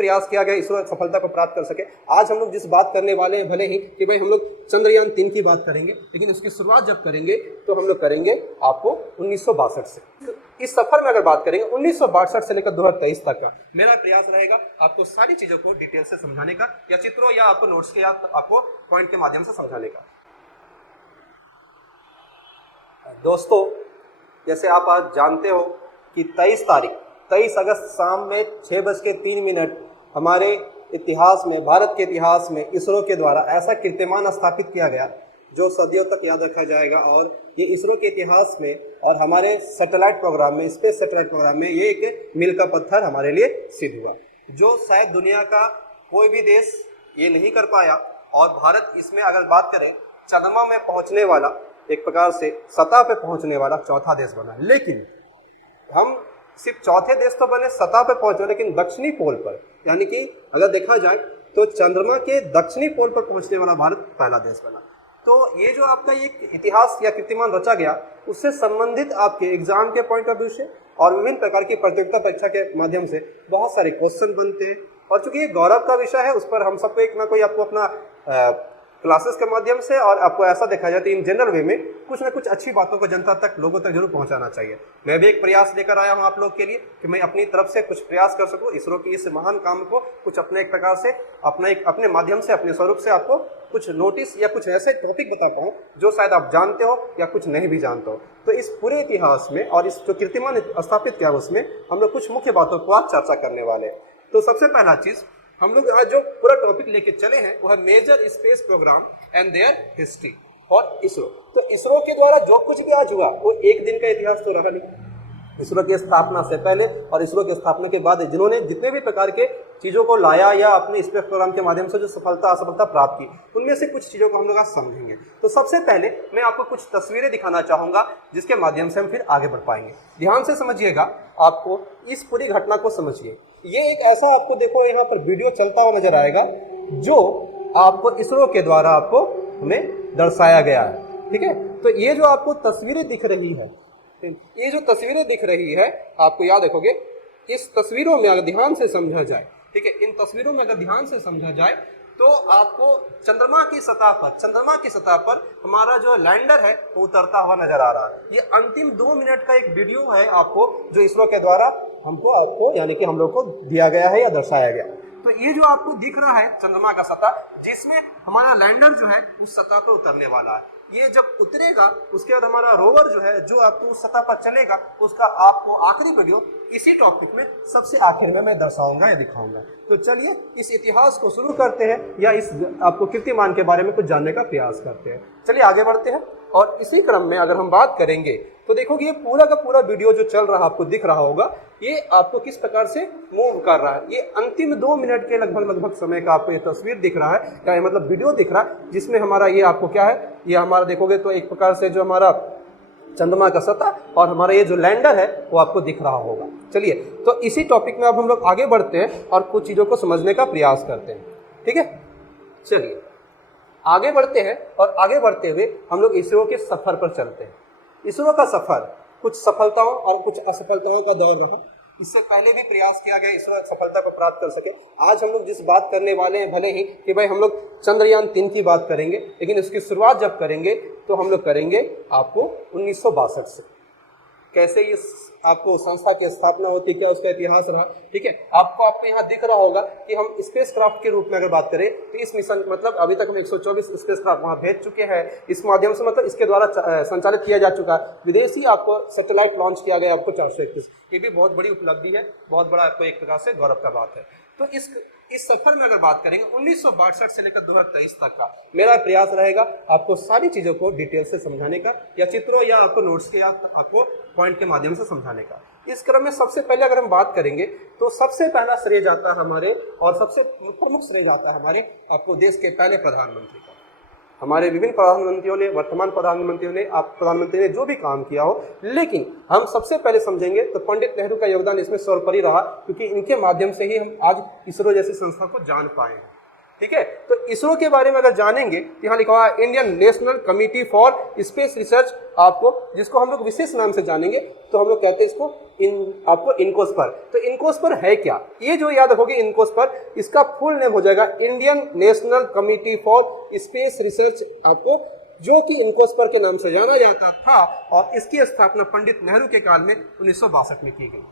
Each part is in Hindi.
प्रयास किया गया इसरो सफलता को प्राप्त कर सके। आज हम लोग जिस बात करने वाले हैं, भले ही कि भाई हम लोग चंद्रयान 3 की बात करेंगे, लेकिन उसकी शुरुआत जब करेंगे तो हम लोग करेंगे आपको 1962 से। इस सफर में अगर बात करेंगे 1962 से लेकर 2023 तक का मेरा प्रयास रहेगा आपको सारी चीजों को डिटेल से समझाने का, या चित्रों या आपको नोट्स के या आपको पॉइंट के माध्यम से समझाने का। दोस्तों, जैसे आप आज जानते हो कि 23 अगस्त शाम में 6:03 हमारे इतिहास में, भारत के इतिहास में इसरो के द्वारा ऐसा कीर्तिमान स्थापित किया गया जो सदियों तक याद रखा जाएगा। और ये इसरो के इतिहास में और हमारे सैटेलाइट प्रोग्राम में, स्पेस सैटेलाइट प्रोग्राम में ये एक मील का पत्थर हमारे लिए सिद्ध हुआ, जो शायद दुनिया का कोई भी देश ये नहीं कर पाया। और भारत इसमें अगर बात करें चंद्रमा में पहुंचने वाला, एक प्रकार से सतह पे पहुंचने वाला चौथा देश बना। लेकिन हम सिर्फ चौथे देश तो बने, सतह पे पहुंचे, लेकिन दक्षिणी पोल पर, यानी कि अगर देखा जाए तो चंद्रमा के दक्षिणी पोल पर पहुंचने वाला भारत पहला देश बना। तो ये जो आपका ये इतिहास या कीर्तिमान रचा गया, उससे संबंधित आपके एग्जाम के पॉइंट ऑफ व्यू से और विभिन्न प्रकार की प्रतियोगिता परीक्षा के माध्यम से बहुत सारे क्वेश्चन बनते हैं। और चूंकि ये गौरव का विषय है, उस पर हम सबको एक ना कोई आपको अपना क्लासेस के माध्यम से और आपको ऐसा देखा जाए तो इन जनरल वे में कुछ ना कुछ अच्छी बातों को जनता तक, लोगों तक जरूर पहुंचाना चाहिए। मैं भी एक प्रयास लेकर आया हूं आप लोग के लिए कि मैं अपनी तरफ से कुछ प्रयास कर सकूं, इसरो की इस महान काम को कुछ अपने एक प्रकार से अपने माध्यम से, अपने स्वरूप से आपको कुछ नोटिस या कुछ ऐसे टॉपिक बता पाऊं जो शायद आप जानते हो या कुछ नहीं भी जानते हो। तो इस पूरे इतिहास में और इस जो कीर्तिमान स्थापित किया उसमें हम लोग कुछ मुख्य बातों को आज चर्चा करने वाले हैं। तो सबसे पहला चीज हम लोग आज जो पूरा टॉपिक लेके चले हैं वो है major space program and their history for ISRO. तो इसरो के द्वारा जो कुछ भी आज हुआ वो एक दिन का इतिहास तो रहा नहीं। इसरो की स्थापना से पहले और इसरो की स्थापना के बाद जिन्होंने जितने भी प्रकार के चीजों को लाया या अपने स्पेस प्रोग्राम के माध्यम से जो सफलता असफलता प्राप्त की, उनमें से कुछ चीजों को हम लोग आज समझेंगे। तो सबसे पहले मैं आपको कुछ तस्वीरें दिखाना चाहूंगा जिसके माध्यम से हम फिर आगे बढ़ पाएंगे। ध्यान से समझिएगा, आपको इस पूरी घटना को समझिए। ये एक ऐसा आपको देखो यहाँ पर वीडियो चलता हुआ नजर आएगा जो आपको इसरो के द्वारा आपको हमें दर्शाया गया है। ठीक है, तो ये जो आपको तस्वीरें दिख रही है, ये जो तस्वीरें दिख रही है, आपको याद रखोगे इस तस्वीरों में अगर ध्यान से समझा जाए, ठीक है, इन तस्वीरों में अगर ध्यान से समझा जाए तो आपको चंद्रमा की सतह पर हमारा जो लैंडर है वो उतरता हुआ नजर आ रहा है। ये अंतिम 2 मिनट का एक वीडियो है आपको जो इसरो के द्वारा आपको यानी कि हम लोग को दिया गया है या दर्शाया गया। तो ये जो आपको दिख रहा है चंद्रमा का सतह, जिसमें हमारा लैंडर जो है उस सतह पर उतरने वाला है। ये जब उतरेगा उसके बाद हमारा रोवर जो है जो आपको उस सतह पर चलेगा, उसका आपको आखिरी वीडियो इसी टॉपिक में सबसे आखिर में मैं दर्शाऊंगा या दिखाऊंगा। तो चलिए इस इतिहास को शुरू करते हैं या इस आपको कीर्तिमान के बारे में कुछ जानने का प्रयास करते हैं। चलिए आगे बढ़ते हैं। और इसी क्रम में अगर हम बात करेंगे तो देखोगे ये पूरा का पूरा वीडियो जो चल रहा आपको दिख रहा होगा, ये आपको किस प्रकार से मूव कर रहा है। ये अंतिम 2 मिनट के लगभग समय का आपको ये तस्वीर दिख रहा है, या मतलब वीडियो दिख रहा है, जिसमें हमारा ये आपको क्या है, ये हमारा देखोगे तो एक प्रकार से जो हमारा चंद्रमा का सतह और हमारा ये जो लैंडर है वो आपको दिख रहा होगा। चलिए तो इसी टॉपिक में अब हम लोग आगे बढ़ते हैं और कुछ चीजों को समझने का प्रयास करते हैं। ठीक है, चलिए आगे बढ़ते हैं और आगे बढ़ते हुए हम लोग इसरो के सफर पर चलते हैं। इसरो का सफर कुछ सफलताओं और कुछ असफलताओं का दौर रहा। इससे पहले भी प्रयास किया गया इसरो सफलता को प्राप्त कर सके। आज हम लोग जिस बात करने वाले हैं, भले ही कि भाई हम लोग चंद्रयान 3 की बात करेंगे, लेकिन उसकी शुरुआत जब करेंगे तो हम लोग करेंगे आपको 1962 से। कैसे इस आपको संस्था की स्थापना होती, क्या उसका इतिहास रहा। ठीक है, आपको यहाँ दिख रहा होगा कि हम स्पेस क्राफ्ट के रूप में अगर बात करें तो इस मिशन मतलब अभी तक हम 124 स्पेस क्राफ्ट वहाँ भेज चुके हैं। इस माध्यम से मतलब इसके द्वारा संचालित किया जा चुका है। विदेशी आपको सैटेलाइट लॉन्च किया गया आपको 431। ये भी बहुत बड़ी उपलब्धि है, बहुत बड़ा आपको एक प्रकार से गौरव का बात है। तो इस सफर में अगर बात करेंगे 1962 से लेकर 2023 तक का मेरा प्रयास रहेगा आपको सारी चीजों को डिटेल से समझाने का, या चित्रों या आपको नोट्स के या आपको पॉइंट के माध्यम से समझाने का। इस क्रम में सबसे पहले अगर हम बात करेंगे तो सबसे पहला श्रेय जाता है हमारे, और सबसे प्रमुख श्रेय जाता है हमारे आपको देश के पहले प्रधानमंत्री का। हमारे विभिन्न प्रधानमंत्रियों ने, वर्तमान प्रधानमंत्री ने जो भी काम किया हो, लेकिन हम सबसे पहले समझेंगे तो पंडित नेहरू का योगदान इसमें सर्वोपरि रहा, क्योंकि इनके माध्यम से ही हम आज इसरो जैसी संस्था को जान पाए हैं। ठीक है। तो इसरो के बारे में अगर जानेंगे तो यहाँ लिखा हुआ है Indian national committee for space research, आपको जिसको हम लोग विशेष नाम से जानेंगे तो हम लोग कहते हैं इसको आपको इनकोस्पर। तो इनकोस्पर है क्या, ये जो याद रखोगे इनकोस्पर, इसका फुल नेम हो जाएगा Indian national committee for space research, आपको जो कि इनकोस्पर के नाम से जाना जाता था, और इसकी स्थापना पंडित नेहरू के काल में 1962 में की गई।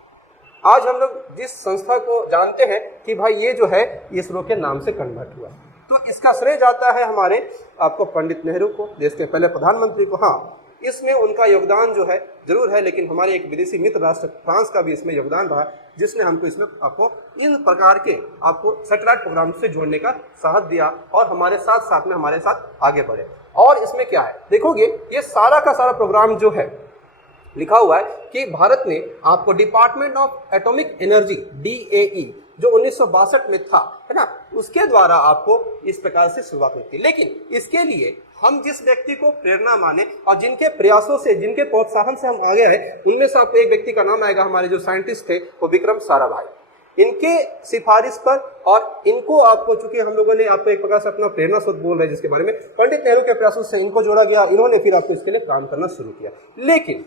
आज हम लोग जिस संस्था को जानते हैं कि भाई ये जो है इसरो के नाम से कन्वर्ट हुआ, तो इसका श्रेय जाता है हमारे आपको पंडित नेहरू को, देश के पहले प्रधानमंत्री को। हाँ, इसमें उनका योगदान जो है जरूर है, लेकिन हमारे एक विदेशी मित्र राष्ट्र फ्रांस का भी इसमें योगदान रहा, जिसने हमको इसमें आपको इन प्रकार के आपको सैटेलाइट प्रोग्राम से जोड़ने का साहस दिया और हमारे साथ साथ में हमारे साथ आगे बढ़े। और इसमें क्या है देखोगे, ये सारा का सारा प्रोग्राम जो है लिखा हुआ है कि भारत ने आपको department of atomic energy DAE जो 1962 में था, है ना, उसके द्वारा आपको इस प्रकार से शुरुआत हुई थी। लेकिन इसके लिए हम जिस व्यक्ति को प्रेरणा माने और जिनके प्रयासों से, जिनके प्रोत्साहन से हम आगे आए, उनमें से आपको एक व्यक्ति का नाम आएगा, हमारे जो साइंटिस्ट थे वो विक्रम साराभाई। इनके सिफारिश पर और इनको आपको, चूंकि हम लोगों ने आपको एक प्रकार से अपना प्रेरणा स्रोत बोल रहे हैं जिसके बारे में, पंडित नेहरू के प्रयासों से इनको जोड़ा गया, इन्होंने फिर आपको इसके लिए काम करना शुरू किया। लेकिन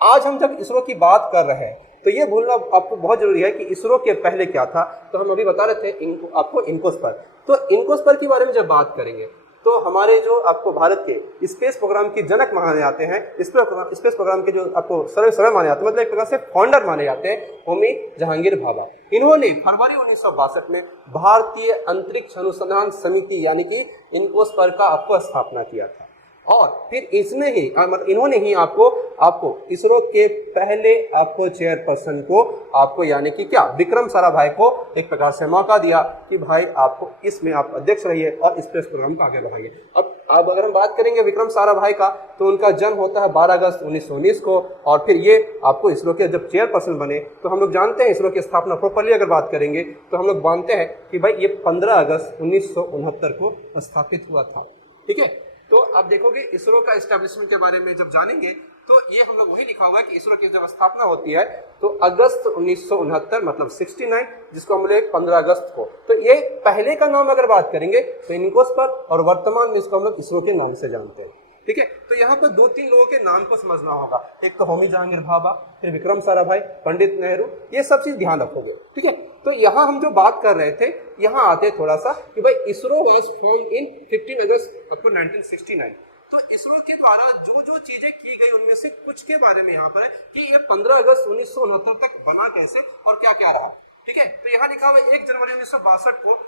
आज हम जब इसरो की बात कर रहे हैं तो ये भूलना आपको बहुत जरूरी है कि इसरो के पहले क्या था। तो हम अभी बता रहे थे आपको इनकोस्पर। तो इनकोस्पर के बारे में जब बात करेंगे तो हमारे जो आपको भारत के स्पेस प्रोग्राम के जनक माने जाते हैं, स्पेस प्रोग्राम के जो आपको सर्वे माने जाते हैं, मतलब एक प्रकार से फाउंडर माने जाते हैं, होमी जहांगीर भाभा। इन्होंने फरवरी 1962 में भारतीय अंतरिक्ष अनुसंधान समिति यानी कि इनकोस्पर का आपको स्थापना किया था। और फिर इसने ही इन्होंने ही आपको इसरो के पहले आपको चेयरपर्सन को आपको यानी कि क्या विक्रम साराभाई को एक प्रकार से मौका दिया कि भाई आपको इसमें आप अध्यक्ष रहिए और स्पेस प्रोग्राम को आगे बढ़ाइए। अब अगर हम बात करेंगे विक्रम साराभाई का, तो उनका जन्म होता है 12 अगस्त 1919 को, और फिर ये आपको इसरो के जब चेयरपर्सन बने तो हम लोग जानते हैं इसरो की स्थापना प्रॉपर्ली अगर बात करेंगे तो हम लोग मानते हैं कि भाई ये 15 अगस्त 1969 को स्थापित हुआ था। ठीक है, तो आप देखोगे इसरो का एस्टैब्लिशमेंट के बारे में जब जानेंगे तो ये हम लोग वही लिखा हुआ है कि इसरो की जब स्थापना होती है तो अगस्त 1969 मतलब 69, जिसको हम लोग 15 अगस्त को, तो ये पहले का नाम अगर बात करेंगे तो इनकोस्पर, और वर्तमान में इसको हम लोग इसरो के नाम से जानते हैं। ठीक है, तो यहाँ पर 2-3 लोगों के नाम को समझना होगा, एक तो होमी जहांगीर भाभा, फिर विक्रम साराभाई, पंडित नेहरू, ये सब चीज ध्यान रखोगे। ठीक है, तो यहाँ हम जो बात कर रहे थे, यहाँ आते थोड़ा सा कि भाई इसरो वाज फॉर्म इन 15 अगस्त 1969। तो इसरो के द्वारा जो जो चीजें की गई उनमें से कुछ के बारे में यहाँ पर है कि ये 15 अगस्त 1969 तक बना कैसे और क्या क्या रहा। ठीक है, तो यहाँ लिखा हुआ 1 जनवरी 1962 को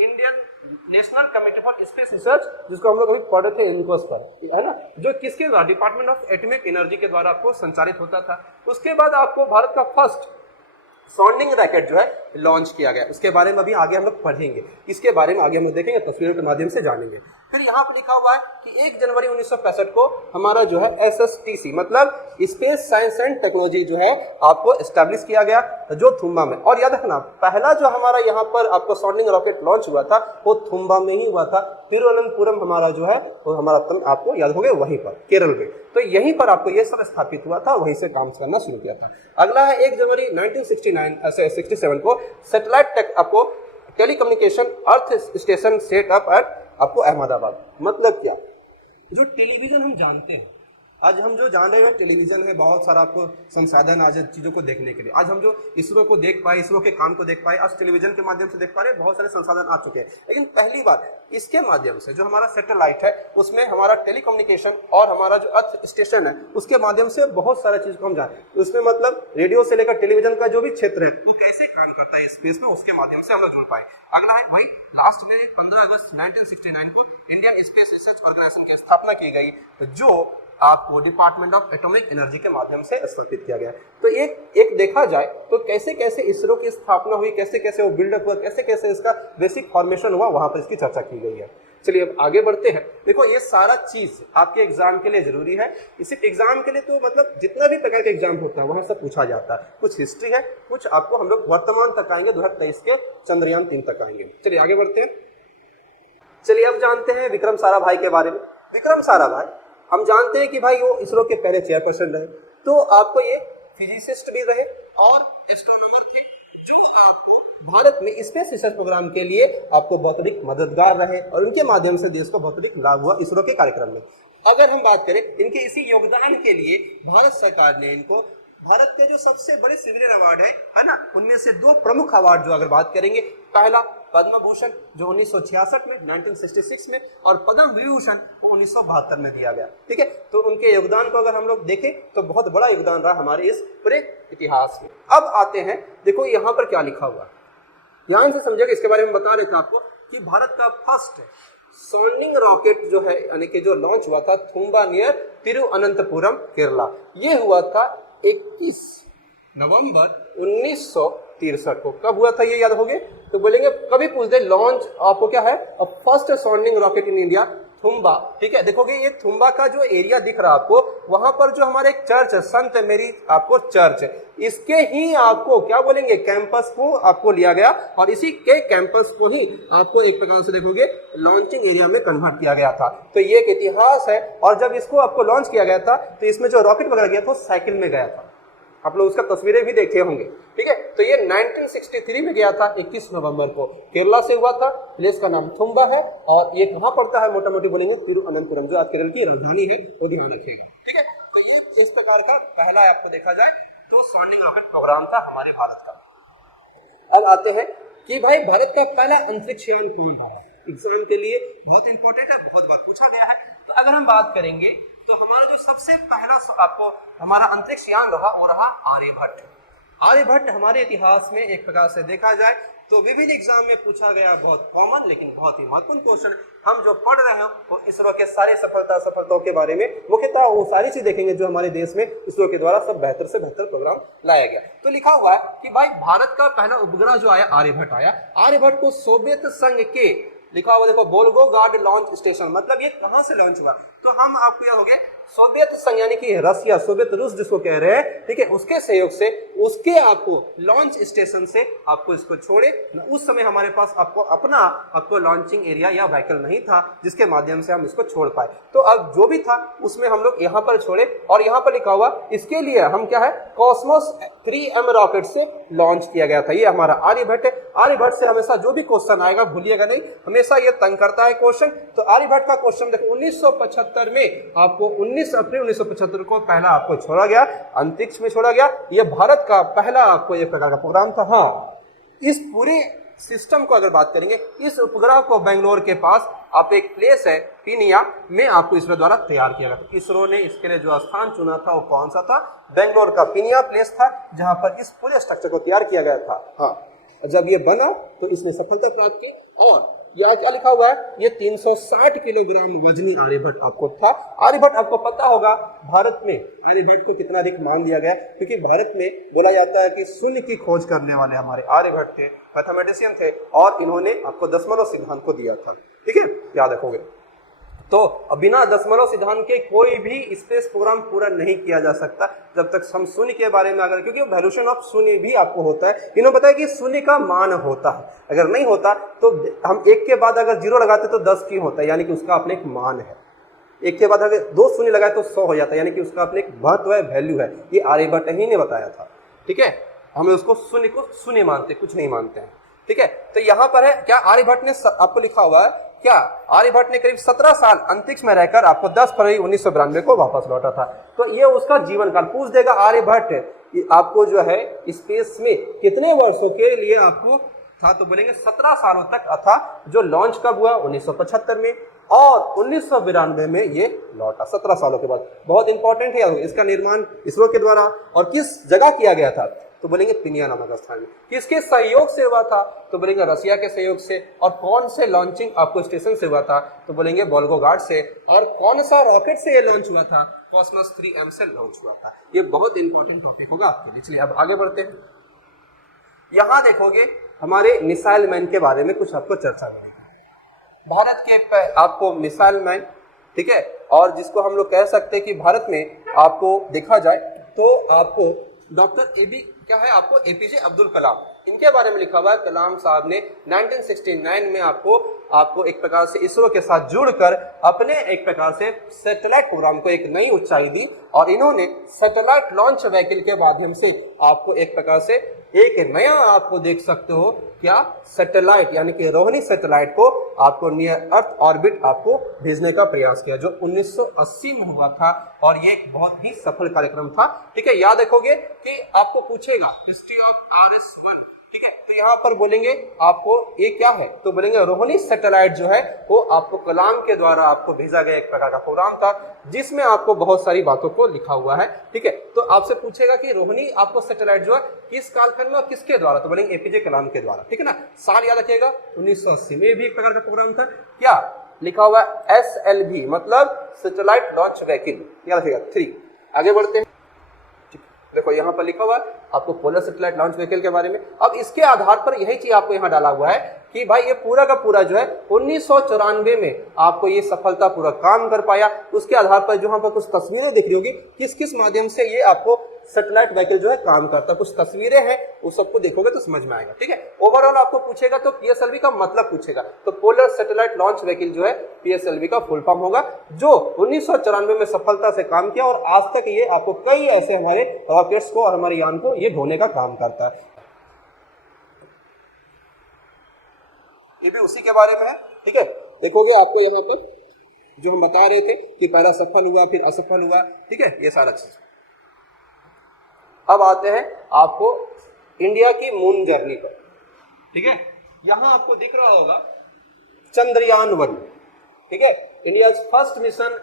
Indian national committee for space research, जिसको हम लोग अभी पढ़ रहे थे इनकोस्पर, है ना, जो किसके द्वारा, डिपार्टमेंट ऑफ एटॉमिक एनर्जी के द्वारा आपको संचालित होता था। उसके बाद आपको भारत का फर्स्ट सॉन्डिंग रैकेट जो है लॉन्च किया गया, उसके बारे में अभी आगे हम लोग पढ़ेंगे, इसके बारे में आगे हम लोग देखेंगे, तस्वीरों के माध्यम से जानेंगे। फिर यहाँ पे लिखा हुआ है कि 1 जनवरी 1965 को हमारा जो है SSTC मतलब स्पेस साइंस एंड टेक्नोलॉजी जो है आपको एस्टैब्लिश किया गया जो थुम्बा में। और याद रखना, पहला जो हमारा यहाँ पर आपको सॉन्डिंग रॉकेट लॉन्च हुआ था वो थुम्बा में ही हुआ था। तिरुवनंतपुरम हमारा जो है वो हमारा आपको याद होगा वहीं पर केरल में, तो यहीं पर आपको ये सब स्थापित हुआ था, वहीं से काम करना शुरू किया था। अगला है 1 जनवरी 1967 को सैटेलाइट आपको telecommunication earth station setup at आपको अहमदाबाद। मतलब क्या, जो टेलीविजन हम जानते हैं, आज हम जो जान रहे हैं टेलीविजन है, बहुत सारा आपको संसाधन आज चीज़ों को देखने के लिए, आज हम जो इसरो को देख पाए, इसरो के काम को देख पाए, आज टेलीविजन के माध्यम से देख पा रहे हैं, बहुत सारे संसाधन आ चुके हैं। लेकिन पहली बार इसके माध्यम से जो हमारा सैटेलाइट है उसमें हमारा टेलीकम्युनिकेशन और हमारा जो अर्थ स्टेशन है उसके माध्यम से बहुत सारा चीज को हम जाने, उसमें मतलब रेडियो से लेकर टेलीविजन का जो भी क्षेत्र है वो कैसे काम करता है स्पेस में, उसके माध्यम से हम लोग जुड़ पाए। अगला है भाई लास्ट में 15 अगस्त 1969 को इंडियन स्पेस रिसर्च ऑर्गेनाइजेशन की स्थापना की गई, जो आपको डिपार्टमेंट ऑफ एटॉमिक एनर्जी के माध्यम से स्थापित किया गया। तो एक देखा जाए तो कैसे कैसे इसरो की स्थापना हुई, कैसे कैसे वो बिल्डअप हुआ, कैसे कैसे इसका बेसिक फॉर्मेशन हुआ, वहां पर इसकी चर्चा की गई है। चलिए अब आगे बढ़ते हैं। देखो ये सारा चीज आपके एग्जाम के लिए जरूरी है, सिर्फ एग्जाम के लिए तो मतलब जितना भी प्रकार का एग्जाम होता है वहां सब पूछा जाता है। कुछ हिस्ट्री है, कुछ आपको हम लोग वर्तमान तक आएंगे, 2023 के चंद्रयान 3 तक आएंगे। चलिए आगे बढ़ते हैं। चलिए अब जानते हैं विक्रम साराभाई के बारे में। विक्रम साराभाई हम जानते हैं कि भाई वो इसरो के पहले चेयरपर्सन रहे, तो आपको ये फिजिसिस्ट भी रहे और एस्ट्रोनॉमर थे, जो आपको भारत में स्पेस रिसर्च प्रोग्राम के लिए आपको बहुत अधिक मददगार रहे और उनके माध्यम से देश को बहुत अधिक लाभ हुआ इसरो के कार्यक्रम में। अगर हम बात करें इनके इसी योगदान के लिए भारत सरकार ने इनको भारत के जो सबसे बड़े सिविलियन अवार्ड है ना, उनमें से दो प्रमुख अवार्ड जो अगर बात करेंगे, पहला पद्म भूषण जो 1966 में 1966 में और पद्म विभूषण को 1972 में दिया गया। ठीक है, तो उनके योगदान को अगर हम लोग देखें तो बहुत बड़ा योगदान रहा हमारे इस पूरे इतिहास में। अब आते हैं, देखो यहाँ पर क्या लिखा हुआ, ध्यान से समझिएगा, इसके बारे में बता रहे थे आपको कि भारत का फर्स्ट सॉन्डिंग रॉकेट जो है यानी कि जो लॉन्च हुआ था थुम्बा नियर तिरुअनंतपुरम केरला, ये हुआ था 21 नवंबर 1963 को। कब हुआ था ये याद होगे तो बोलेंगे, कभी पूछ दे लॉन्च आपको क्या है, first sounding rocket in India Thumba. ठीक है, देखोगे ये थुम्बा का जो एरिया दिख रहा है आपको, वहां पर जो हमारे एक चर्च है संत मेरी आपको चर्च है, इसके ही आपको क्या बोलेंगे कैंपस को आपको लिया गया और इसी के कैंपस को ही आपको एक प्रकार से देखोगे लॉन्चिंग एरिया में कन्वर्ट किया गया था। तो ये एक इतिहास है। और जब इसको आपको लॉन्च किया गया था तो इसमें जो रॉकेट वगैरह गया था वो साइकिल में गया था, आप लोग उसका तस्वीरें भी देखे होंगे। ठीक है, तो ये 1963 में गया था 21 नवंबर को, केरला से हुआ था, प्लेस का नाम थुम्बा है और ये कहां पड़ता है मोटा मोटी बोलेंगे तिरुअनंतपुरम, जो आज केरल की राजधानी है, वो ध्यान रखिएगा। ठीक है, तो ये इस प्रकार का पहला आपको देखा जाए तो सॉन्डिंग रॉकेट प्रोग्राम था हमारे भारत का। अब आते हैं कि भाई भारत का पहला अंतरिक्ष यान कौन था, एग्जाम के लिए बहुत इंपॉर्टेंट है, बहुत बार पूछा गया है। तो अगर हम बात करेंगे तो हमारा जो सबसे पहला आपको हमारा अंतरिक्ष यान रहा वो रहा आर्यभट्ट। आर्यभट्ट हमारे इतिहास में एक प्रकार से देखा जाए तो विभिन्न एग्जाम में पूछा गया, बहुत कॉमन लेकिन बहुत ही महत्वपूर्ण क्वेश्चन। हम जो पढ़ रहे हैं वो इसरो के सारे सफलताओं के बारे में मुख्यतः वो सारी चीज देखेंगे जो हमारे देश में इसरो के द्वारा सब बेहतर से बेहतर प्रोग्राम लाया गया। तो लिखा हुआ है कि भाई भारत का पहला उपग्रह जो आया आर्यभट्ट आया, आर्यभट्ट को सोवियत संघ के लिखा हुआ देखो वोल्गोग्राड लॉन्च स्टेशन, मतलब ये कहां से लॉन्च हुआ, तो हम आपको यह हो गए सोवियत संघ यानी कि रसिया, सोवियत रूस जिसको कह रहे हैं, ठीक है, उसके सहयोग से उसके आपको लॉन्च स्टेशन से आपको इसको छोड़े। उस समय हमारे पास आपको अपना आपको लॉन्चिंग एरिया या व्हीकल नहीं था जिसके माध्यम से हम इसको छोड़ पाए। तो अब जो भी था उसमें हम लोग यहाँ पर छोड़े और यहाँ पर लिखा हुआ इसके लिए हम क्या है कॉस्मोस 3M रॉकेट से लॉन्च किया गया था। ये हमारा आर्यभट्ट है। आर्यभट्ट से हमेशा जो भी क्वेश्चन आएगा भूलिएगा नहीं, हमेशा ये तंग करता है क्वेश्चन। तो आर्यभट्ट का क्वेश्चन देखो 1975 में आपको 19 अप्रैल 1975 को पहला आपको छोड़ा गया, अंतरिक्ष में छोड़ा गया। यह भारत का पहला आपको एक प्रकार का प्रोग्राम था। हाँ, इस पूरे सिस्टम को अगर बात करेंगे, इस उपग्रह को बेंगलोर के पास आप एक प्लेस है पीनिया में आपको इसरो द्वारा तैयार किया गया। तो इसरो ने इसके लिए जो स्थान चुना था वो कौन सा था, बेंगलोर का पीनिया प्लेस था जहां पर इस पूरे स्ट्रक्चर को तैयार किया गया था। हाँ, जब ये बना तो इसने सफलता प्राप्त की और यह क्या लिखा हुआ है, ये 360 किलोग्राम वजनी आर्यभट्ट आपको था। आर्यभट्ट आपको पता होगा भारत में आर्यभट्ट को कितना अधिक मान दिया गया, क्योंकि भारत में बोला जाता है कि शून्य की खोज करने वाले हमारे आर्यभट्ट थे, मैथमेटिशियन थे और इन्होंने आपको दशमलव सिद्धांत को दिया था। ठीक है, याद रखोगे। तो बिना दशमलव सिद्धांत के कोई भी स्पेस प्रोग्राम पूरा नहीं किया जा सकता जब तक हम शून्य के बारे में अगर, क्योंकि वैल्यूशन ऑफ शून्य भी आपको होता है। इन्होंने बताया कि शून्य का मान होता है, अगर नहीं होता तो हम एक के बाद अगर 0 लगाते तो 10 क्यों होता है, यानी कि उसका अपने एक मान है। एक के बाद अगर 2 शून्य लगाए तो 100 हो जाता है, यानी कि उसका अपने एक महत्व है, वैल्यू है। ये आर्यभट्ट ही ने बताया था। ठीक है, हमें उसको शून्य को शून्य मानते, कुछ नहीं मानते हैं। ठीक है, तो यहाँ पर है क्या आर्यभट्ट ने आपको लिखा हुआ है क्या, आर्यभट्ट ने करीब 17 साल अंतरिक्ष में रहकर आपको 10 फरवरी 1992 को वापस लौटा था। तो ये उसका जीवन काल पूछ देगा। आर्यभट्ट आपको जो है स्पेस में कितने वर्षों के लिए आपको था, तो बोलेंगे 17 सालों तक था। जो लॉन्च कब हुआ 1975 में और 1992 में ये लौटा, 17 सालों के बाद। बहुत इंपॉर्टेंट है। इसका निर्माण इसरो के द्वारा और किस जगह किया गया था, तो बोलेंगे पिनिया नामक स्थान में। किसके सहयोग से हुआ था, तो बोलेंगे रसिया के सहयोग से। और कौन से लॉन्चिंग आपको स्टेशन से हुआ था, तो बोलेंगे वोल्गोग्राड से। और कौन सा रॉकेट से ये लॉन्च हुआ था, कॉस्मोस 3M से लॉन्च हुआ था। ये बहुत इंपॉर्टेंट टॉपिक होगा आपके लिए। चलिए अब आगे बढ़ते हैं। यहां देखोगे हमारे मिसाइल मैन के बारे में कुछ आपको चर्चा मिलेगी। भारत के आपको मिसाइल मैन, ठीक है, और जिसको हम लोग कह सकते हैं कि भारत में आपको देखा जाए तो आपको डॉक्टर एबी क्या है, आपको एपीजे अब्दुल कलाम, इनके बारे में लिखा हुआ है। कलाम साहब ने 1969 में आपको आपको एक प्रकार से इसरो के साथ जुड़कर अपने एक प्रकार से सैटेलाइट प्रोग्राम को एक नई ऊंचाई दी और इन्होंने सैटेलाइट लॉन्च व्हीकल के माध्यम से आपको एक प्रकार से एक नया आपको देख सकते हो क्या सैटेलाइट यानी कि रोहिणी सैटेलाइट को आपको नियर अर्थ ऑर्बिट आपको भेजने का प्रयास किया जो 1980 में हुआ था और ये एक बहुत ही सफल कार्यक्रम था। ठीक है, याद रखोगे कि आपको पूछेगा हिस्ट्री ऑफ RS-1। ठीक है, तो यहाँ पर बोलेंगे आपको ये क्या है, तो बोलेंगे रोहिणी सैटेलाइट जो है वो आपको कलाम के द्वारा आपको भेजा गया एक प्रकार का प्रोग्राम था जिसमें आपको बहुत सारी बातों को लिखा हुआ है। ठीक है, तो आपसे पूछेगा कि रोहिणी आपको सैटेलाइट जो है किस कालखंड में और किसके द्वारा, तो बोलेंगे APJ कलाम के द्वारा। ठीक है ना, साल याद रखिएगा 1980 में भी एक प्रकार का प्रोग्राम था। क्या लिखा हुआ SLV मतलब सैटेलाइट लॉन्च व्हीकल, याद रखिएगा 3। आगे बढ़ते हैं, देखो यहाँ पर लिखा हुआ है आपको पोलर सैटेलाइट लॉन्च व्हीकल के बारे में। अब इसके आधार पर यही चीज आपको यहाँ डाला हुआ है कि भाई ये पूरा का पूरा जो है 1994 में आपको ये सफलता पूरा काम कर पाया। उसके आधार पर जो यहाँ पर कुछ तस्वीरें दिख रही होगी किस किस माध्यम से ये आपको सैटेलाइट व्हीकल जो है काम करता है, कुछ तस्वीरें हैं उस सबको देखोगे तो समझ में आएगा। ठीक है, ओवरऑल आपको पूछेगा तो PSLV का मतलब पूछेगा, तो पोलर सैटेलाइट लॉन्च व्हीकल जो है PSLV का फुल फॉर्म होगा जो 1994 में सफलता से काम किया और आज तक ये आपको कई ऐसे हमारे रॉकेट्स को और हमारे यान को ये ढोने का काम करता है। ये भी उसी के बारे में है। ठीक है, देखोगे आपको यहाँ पर जो हम बता रहे थे कि पहला सफल हुआ फिर असफल हुआ। ठीक है, ये सारा चीज। अब आते हैं आपको इंडिया की मून जर्नी पर। ठीक है, यहां आपको दिख रहा होगा चंद्रयान-1। ठीक है, India first mission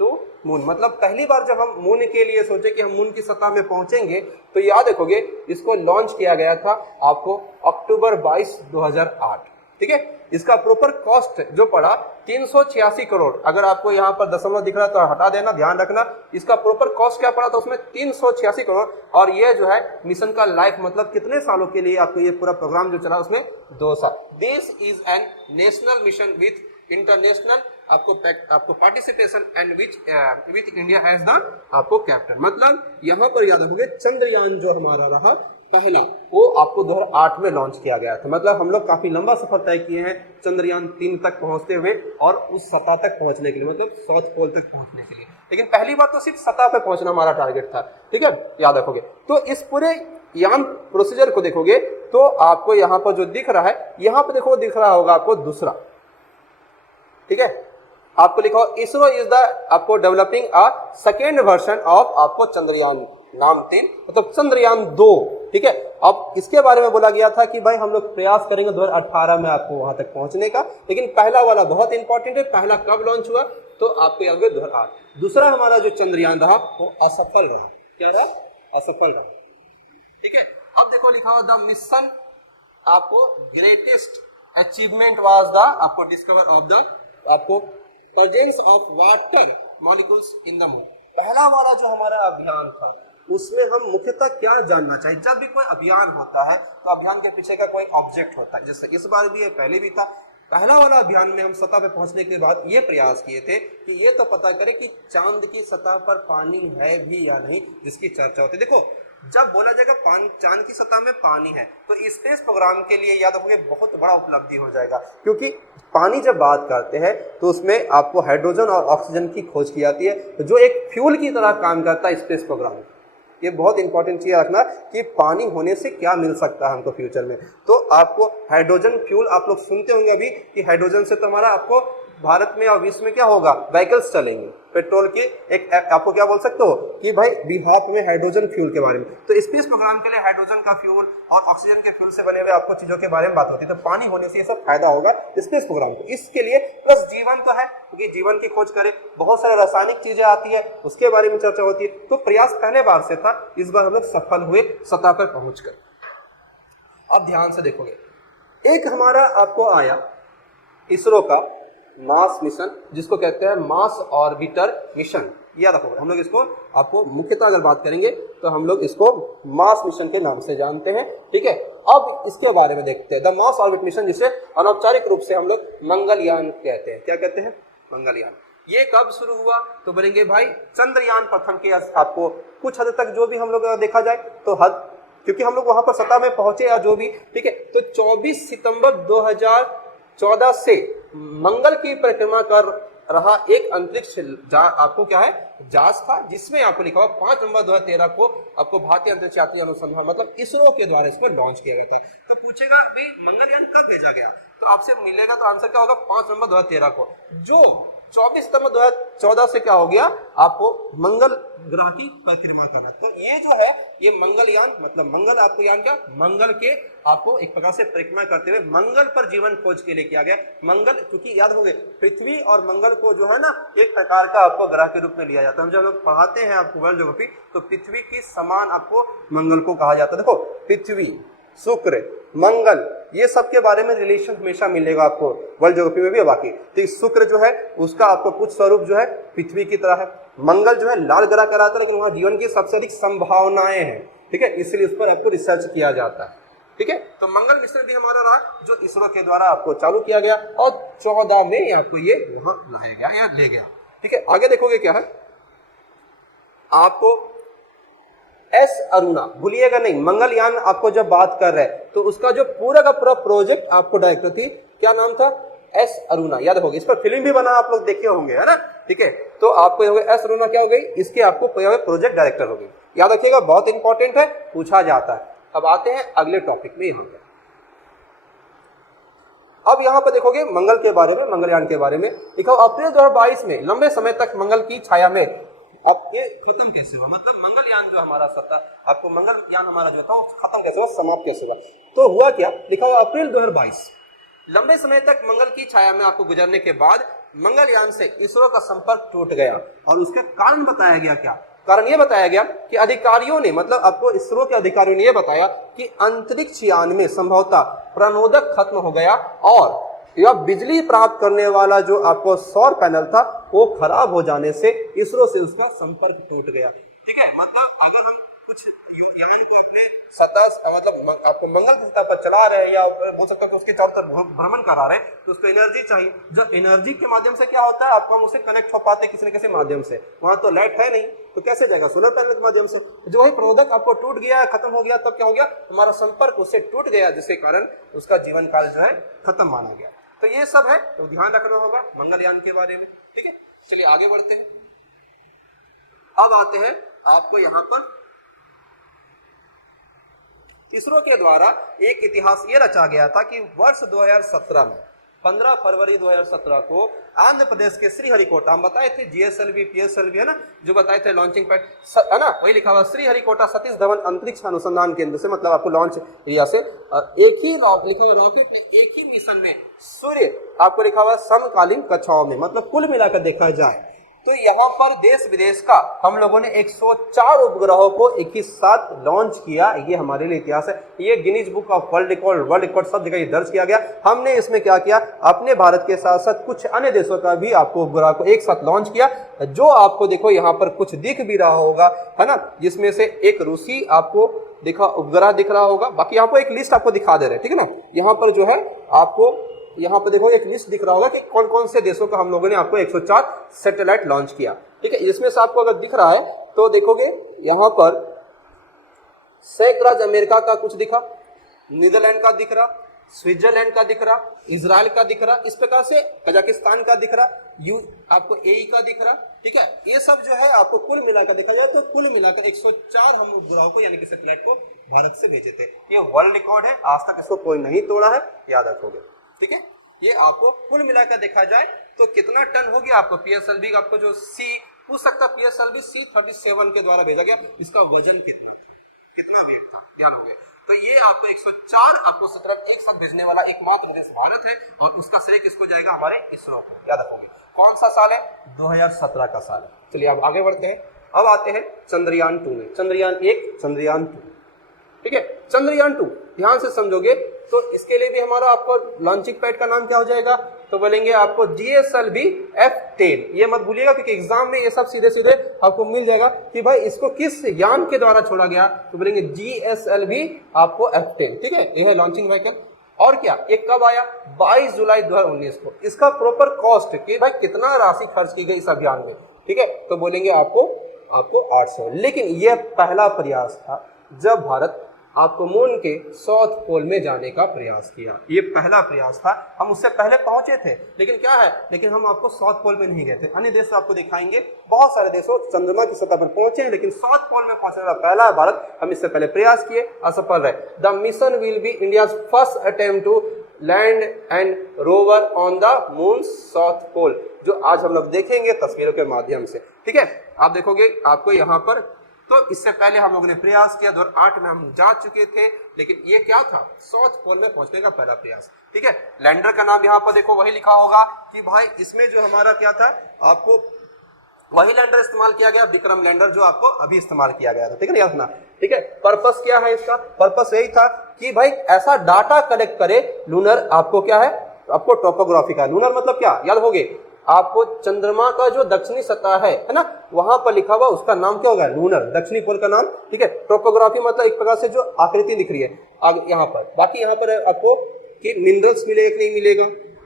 to moon, मतलब पहली बार जब हम मून के लिए सोचे कि हम मून की सतह में पहुंचेंगे तो याद रखोगे इसको लॉन्च किया गया था आपको अक्टूबर 22, 2008। ठीक है, इसका प्रॉपर कॉस्ट जो पड़ा 386 करोड़। अगर आपको यहाँ पर दशमलव दिख रहा है तो हटा देना, ध्यान रखना। इसका प्रॉपर कॉस्ट क्या पड़ा था उसमें 386 करोड़। और ये जो है मिशन का लाइफ मतलब कितने सालों के लिए आपको ये पूरा प्रोग्राम जो चला उसमें 2 साल। This is an national mission with international आपको participation and with India as the आपको कैप्टन। मतलब यहाँ पर याद रखोगे चंद्रयान जो हमारा रहा पहला वो आपको 2008 में लॉन्च किया गया था। मतलब हम लोग काफी लंबा सफर तय किए हैं चंद्रयान-3 तक पहुंचते हुए और उस सतह तक पहुंचने के लिए, मतलब साउथ पोल तक पहुंचने के लिए। लेकिन पहली बार तो सिर्फ सतह पे पहुंचना हमारा टारगेट था। ठीक है, याद रखोगे। तो इस पूरे यान प्रोसीजर को देखोगे तो आपको यहाँ पर जो दिख रहा है, यहाँ पर देखो दिख रहा होगा आपको दूसरा। ठीक है, आपको लिखा हो इसरो इज द आपको developing a second version of आपको चंद्रयान नाम 3 मतलब चंद्रयान-2। ठीक है, अब इसके बारे में बोला गया था कि भाई हम लोग प्रयास करेंगे 2018 में आपको वहां तक पहुंचने का, लेकिन पहला वाला बहुत इंपॉर्टेंट है। पहला कब लॉन्च हुआ तो आपको याद होगा 2008। दूसरा हमारा जो चंद्रयान रहा वो असफल रहा। क्या रहा? असफल रहा। ठीक है, अब देखो लिखा हुआ द मिशन आपको ग्रेटेस्ट अचीवमेंट वाज द आपको डिस्कवर ऑफ द आपको presence of water molecules in the moon. पहला वाला जो हमारा अभियान था उसमें हम मुख्यतः क्या जानना चाहिए, जब भी कोई अभियान होता है तो अभियान के पीछे का कोई ऑब्जेक्ट होता है। जैसे इस बार भी है, पहले भी था। पहला वाला अभियान में हम सतह पे पहुंचने के बाद ये प्रयास किए थे कि ये तो पता करें कि चांद की सतह पर पानी है भी या नहीं, जिसकी चर्चा होती है। देखो जब बोला जाएगा चांद की सतह में पानी है तो स्पेस प्रोग्राम के लिए याद रखोगे बहुत बड़ा उपलब्धि हो जाएगा, क्योंकि पानी जब बात करते हैं तो उसमें आपको हाइड्रोजन और ऑक्सीजन की खोज की जाती है जो एक फ्यूल की तरह काम करता है स्पेस प्रोग्राम। ये बहुत इंपॉर्टेंट चीज रखना कि पानी होने से क्या मिल सकता है हमको फ्यूचर में। तो आपको हाइड्रोजन फ्यूल आप लोग सुनते होंगे अभी कि हाइड्रोजन से तो हमारा आपको भारत में और विश्व में क्या होगा, व्हीकल्स चलेंगे। पेट्रोल की एक आपको क्या बोल सकते हो कि भाई बिहाफ में हाइड्रोजन फ्यूल के बारे में। तो स्पेस प्रोग्राम के लिए हाइड्रोजन का फ्यूल और ऑक्सीजन के फ्यूल से बने हुए आपको चीजों के बारे में बात होती है। तो पानी होने से ये सब फायदा होगा स्पेस प्रोग्राम को। इसके लिए प्लस जीवन तो है, क्योंकि जीवन की खोज करें, बहुत सारे रासायनिक चीजें आती है उसके बारे में चर्चा होती है। तो प्रयास पहले बार से था, इस बार हम लोग सफल हुए सतह पर पहुंचकर। अब ध्यान से देखोगे एक हमारा आपको आया इसरो का मार्स मिशन, जिसको कहते हैं मार्स ऑर्बिटर मिशन। याद रखोगे हम लोग इसको आपको मुख्यतः अगर बात करेंगे तो हम लोग इसको मार्स मिशन के नाम से जानते हैं। ठीक है, अब इसके बारे में देखते हैं। द मार्स ऑर्बिट मिशन, जिसे अनौपचारिक रूप से हम लोग मंगलयान कहते हैं। क्या कहते हैं? मंगलयान। ये कब शुरू हुआ तो बोलेंगे भाई चंद्रयान प्रथम के आपको कुछ हद तक जो भी हम लोग देखा जाए तो हद, क्योंकि हम लोग वहां पर सतह में पहुंचे या जो भी। ठीक है, तो 24 सितंबर 2014 से मंगल की परिक्रमा कर रहा एक अंतरिक्ष आपको क्या है जहाज था, जिसमें आपको लिखा हुआ 5 नवंबर 2013 को आपको भारतीय अंतरिक्ष यात्री अनुसंधान मतलब इसरो के द्वारा इसको लॉन्च किया गया था। तो पूछेगा भाई मंगलयान कब भेजा गया, तो आपसे मिलेगा तो आंसर क्या होगा 5 नवंबर 2013 को, जो 24 सितंबर 2014 से क्या हो गया आपको मंगल ग्रह की परिक्रमा करना। तो ये जो है ये मंगलयान मतलब मंगल आपको यान क्या मंगल के आपको एक प्रकार से परिक्रमा करते हुए मंगल पर जीवन खोज के लिए किया गया। मंगल क्योंकि याद होंगे पृथ्वी और मंगल को जो है ना एक प्रकार का आपको ग्रह के रूप में लिया जाता है। हम जब लोग पढ़ाते हैं आपको वर्ल्ड ज्योग्राफी तो पृथ्वी की समान आपको मंगल को कहा जाता है। देखो पृथ्वी, शुक्र, मंगल, ये सब के बारे में रिलेशन हमेशा मिलेगा आपको वर्ल्ड ज्योग्राफी में भी। बाकी तो शुक्र जो है उसका आपको कुछ स्वरूप जो है पृथ्वी की तरह है। मंगल जो है लाल ग्रह कहलाता है, लेकिन वहां जीवन की सबसे अधिक संभावनाएं हैं, ठीक है, इसलिए उस पर आपको रिसर्च किया जाता है। ठीक है, तो मंगल मिशन भी हमारा रहा जो इसरो के द्वारा आपको चालू किया गया और 14 में आपको ये वहां लाया गया या ले गया। ठीक है, आगे देखोगे क्या है आपको एस अरुणा, भूलिएगा नहीं मंगलयान आपको जब बात कर रहे हैं तो उसका जो पूरा का पूरा प्रोजेक्ट आपको डायरेक्टर थी क्या नाम था एस अरुणा, याद होगी, इस पर फिल्म भी बना आप लोग देखे होंगे है ना। ठीक है, तो आपको हो गया एस अरुणा क्या हो गई, इसके आपको प्रोजेक्ट डायरेक्टर हो गई, याद रखिएगा बहुत इंपॉर्टेंट है, पूछा जाता है। अब आते हैं अगले टॉपिक में, यहाँ पे अब यहाँ पर देखोगे मंगल के बारे में, मंगलयान के बारे में लिखा अप्रैल 2022 में लंबे समय तक मंगल की छाया में। अब ये खत्म कैसे हुआ, मतलब मंगलयान जो हमारा सत्ता आपको मंगलयान हमारा जो था खत्म कैसे हुआ, समाप्त कैसे हुआ, तो हुआ क्या लिखा हुआ अप्रैल 2022 लंबे समय तक मंगल की छाया में आपको गुजरने के बाद मंगलयान से इसरो का संपर्क टूट गया। और उसका कारण बताया गया, क्या कारण ये बताया गया कि अधिकारियों ने मतलब आपको इसरो के अधिकारियों ने यह बताया कि अंतरिक्ष यान में संभवतः प्रणोदक खत्म हो गया और यह बिजली प्राप्त करने वाला जो आपको सौर पैनल था वो खराब हो जाने से इसरो से उसका संपर्क टूट गया। ठीक है, मतलब अगर हम कुछ यान को अपने सतह मतलब आपको मंगल की सतह पर चला रहे हैं या बोल सकते हो कि उसके चारों तरफ भ्रमण करा रहे हैं तो उसको एनर्जी चाहिए। जब एनर्जी के माध्यम से क्या होता है आपको हम उससे कनेक्ट हो पाते हैं किसी न किसी माध्यम से, वहां तो लाइट है नहीं तो कैसे जाएगा, सोलर पैनल के माध्यम से। जो वही प्रणोदक आपको टूट गया, खत्म हो गया, तब क्या हो गया हमारा संपर्क उससे टूट गया, जिसके कारण उसका जीवन काल जो है खत्म माना गया। तो ये सब है, तो ध्यान रखना होगा मंगलयान के बारे में। ठीक है, चलिए आगे बढ़ते हैं। अब आते हैं आपको यहां पर इसरो के द्वारा एक इतिहास ये रचा गया था कि वर्ष 2017 में 15 फरवरी 2017 को आंध्र प्रदेश के श्रीहरिकोटा, हम बताए थे जीएसएलवी पीएसएलवी है ना जो बताए थे लॉन्चिंग पैड है ना, वही लिखा हुआ श्रीहरिकोटा सतीश धवन अंतरिक्ष अनुसंधान केंद्र से, मतलब आपको लॉन्च एरिया से एक ही लिखा हुआ रॉकेट में एक ही मिशन में सूर्य आपको लिखा हुआ समकालीन कक्षाओं में, मतलब कुल मिलाकर देखा जाए तो यहाँ पर देश विदेश का हम लोगों ने 104 उपग्रहों को एक ही साथ लॉन्च किया। ये हमारे लिए इतिहास है, ये Guinness book of world record सब जगह ये दर्ज किया गया। हमने इसमें क्या किया, अपने भारत के साथ साथ कुछ अन्य देशों का भी आपको उपग्रह को एक साथ लॉन्च किया, जो आपको देखो यहाँ पर कुछ दिख भी रहा होगा है ना, जिसमें से एक रूसी आपको दिखा उपग्रह दिख रहा होगा। बाकी यहाँ पर एक लिस्ट आपको दिखा दे रहे हैं, ठीक है ना, यहाँ पर जो है आपको यहाँ पर देखो एक लिस्ट दिख रहा होगा कि कौन कौन से देशों का हम लोगों ने आपको 104 सैटेलाइट लॉन्च किया। ठीक है, इसमें से आपको अगर दिख रहा है तो देखोगे यहाँ पर संयुक्त राज्य अमेरिका का कुछ दिखा, नीदरलैंड का दिख रहा, स्विट्जरलैंड का दिख रहा, इजराइल का दिख रहा, इस प्रकार से कजाकिस्तान का दिख रहा, आपको एई का दिख रहा। ठीक है, ये सब जो है आपको कुल मिलाकर देखा जाए तो कुल मिलाकर 104 हम उपग्रहों को यानी कि सैटेलाइट को भारत से भेजे थे। ये वर्ल्ड रिकॉर्ड है, आज तक इसको कोई नहीं तोड़ा है, याद रखोगे। ठीक है, ये आपको कुल मिलाकर देखा जाए तो कितना टन हो गया आपको पीएसएलवी आपको जो सी पूछ सकता पीएसएलवी C-37 के द्वारा भेजा गया, इसका वजन कितना वेट था, ध्यान हो गया। तो ये आपको 104 आपको सैटेलाइट एक साथ भेजने वाला एकमात्र देश भारत है और उसका श्रेय किसको जाएगा, हमारे इसरो को, याद रखोगे। कौन सा साल है, 2017 का साल है। चलिए अब आगे बढ़ते हैं। अब आते हैं चंद्रयान 2 में, चंद्रयान 1 चंद्रयान 2। ठीक है, चंद्रयान 2 ध्यान से समझोगे तो इसके लिए भी हमारा आपको लॉन्चिंग पैड का नाम क्या हो जाएगा, तो बोलेंगे आपको GSLV F10। ये मत भूलिएगा क्योंकि एग्जाम में ये सब सीधे सीधे आपको मिल जाएगा कि भाई इसको किस यान के द्वारा छोड़ा गया, तो बोलेंगे GSLV आपको F10। ठीक है, ये है लॉन्चिंग व्हीकल। और क्या ये कब आया, 22 जुलाई 2019 को। इसका प्रॉपर कॉस्ट कि भाई कितना राशि खर्च की गई इस अभियान में, ठीक है, तो बोलेंगे आपको 800। लेकिन यह पहला प्रयास था जब भारत आपको मून के साउथ पोल में जाने का प्रयास किया। ये पहला प्रयास था। हम उससे पहले पहुंचे थे, लेकिन क्या है, लेकिन हम आपको साउथ पोल में नहीं गए थे। अन्य देश आपको दिखाएंगे, बहुत सारे देशों चंद्रमा की सतह पर पहुंचे हैं, लेकिन साउथ पोल में पहुंचने वाला पहला है भारत। हम इससे पहले प्रयास किए, असफल रहे। The mission will be India's first attempt to land and rover on the moon south pole, जो आज हम लोग देखेंगे तस्वीरों के माध्यम से। ठीक है, आप देखोगे आपको यहाँ पर, तो इससे पहले हम लोगों ने प्रयास किया 2008 में, हम जा चुके थे, लेकिन ये क्या था, साउथ पोल में पहुंचने का पहला प्रयास। ठीक है, लैंडर का नाम यहाँ पर देखो वही लिखा होगा कि भाई इसमें जो हमारा क्या था, आपको वही लैंडर इस्तेमाल किया गया, विक्रम लैंडर, जो आपको अभी इस्तेमाल किया गया था। ठीक है ना, याद रखना। ठीक है, पर्पस क्या है इसका, पर्पस यही था कि भाई ऐसा डाटा कलेक्ट करे। लूनर आपको क्या है, आपको टोपोग्राफी का, लूनर मतलब क्या, याद होगे आपको, चंद्रमा का जो दक्षिणी सतह है ना, वहां पर लिखा हुआ उसका नाम क्या होगा, लूनर, दक्षिणी पोल का नाम। ठीक है, टोपोग्राफी मतलब एक प्रकार से जो आकृति दिख रही है आगे यहाँ पर। बाकी यहाँ पर आपको कि मिनरल्स मिलेगा कि नहीं मिलेगा,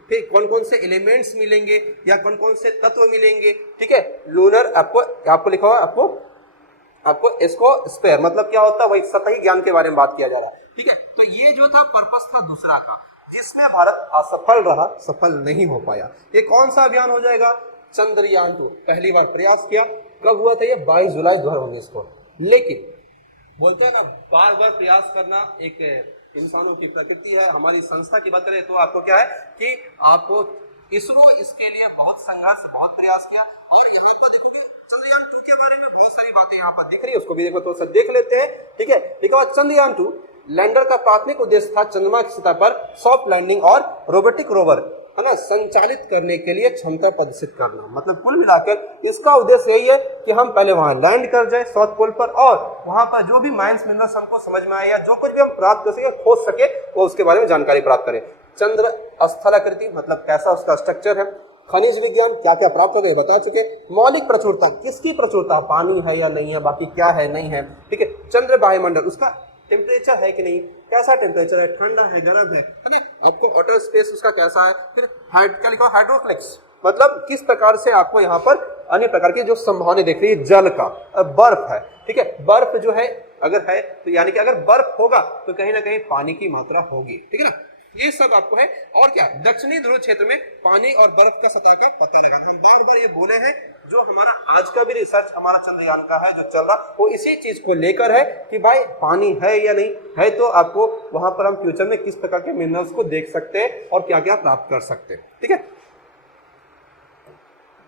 फिर कौन कौन से एलिमेंट्स मिलेंगे या कौन कौन से तत्व मिलेंगे। ठीक है, लूनर आपको लिखा हुआ, आपको इसको स्पेयर मतलब क्या होता है, वही सतही ज्ञान के बारे में बात किया जा रहा है। ठीक है, तो ये जो था पर्पस था दूसरा का, जिसमें भारत असफल रहा, सफल नहीं हो पाया। ये कौन सा अभियान हो जाएगा, चंद्रयान-2। पहली बार प्रयास किया, कब हुआ था, ये 22 जुलाई 2019 को। लेकिन बोलते हैं ना, बार बार प्रयास करना एक इंसानों की प्रकृति है। हमारी संस्था की बात करें तो आपको क्या है कि आपको इसरो इसके लिए बहुत संघर्ष, बहुत प्रयास किया। और यहाँ पर देखोगे चंद्रयान-2 के बारे में बहुत सारी बातें यहाँ पर दिख रही है, उसको भी देखो, तो सब देख लेते हैं। ठीक है, लिखा हुआ चंद्रयान-2 लैंडर का प्राथमिक उद्देश्य था चंद्रमा की सतह पर सॉफ्ट लैंडिंग और रोबोटिक रोवर, है ना, संचालित करने के लिए क्षमता प्रदर्शित करना। मतलब कुल मिलाकर इसका उद्देश्य यही है कि हम पहले वहां लैंड कर जाए साउथ पोल पर, और वहां पर जो भी माइंस मिनरल्स हमको समझ में आए या जो कुछ भी हम प्राप्त कर सके, खोज सके, वो उसके बारे में जानकारी प्राप्त करें। चंद्र स्थलाकृति मतलब कैसा उसका स्ट्रक्चर है, खनिज विज्ञान क्या क्या प्राप्त हो गए बता चुके, मौलिक प्रचुरता, किसकी प्रचुरता, पानी है या नहीं है, बाकी क्या है नहीं है। ठीक है, चंद्र वायुमंडल, उसका टेम्परेचर है कि नहीं, कैसा टेम्परेचर है, ठंडा है, गर्म है ना, आपको वाटर स्पेस उसका कैसा है। फिर क्या लिखा, हाइड्रोफ्लेक्स मतलब किस प्रकार से आपको यहाँ पर अन्य प्रकार की जो संभावना दिख रही है, जल का, बर्फ है। ठीक है, बर्फ जो है अगर है तो यानी कि अगर बर्फ होगा तो कहीं ना कहीं पानी की मात्रा होगी। ठीक है ना, ये सब आपको है। और क्या, दक्षिणी ध्रुव क्षेत्र में पानी और बर्फ का सतह का पता लगाना। हम बार बार ये बोले हैं, जो हमारा आज का भी रिसर्च हमारा चंद्रयान का है जो चल रहा, वो इसी चीज को लेकर है कि भाई पानी है या नहीं है, तो आपको वहां पर हम फ्यूचर में किस प्रकार के मिनरल्स को देख सकते हैं और क्या क्या प्राप्त कर सकते हैं। ठीक है,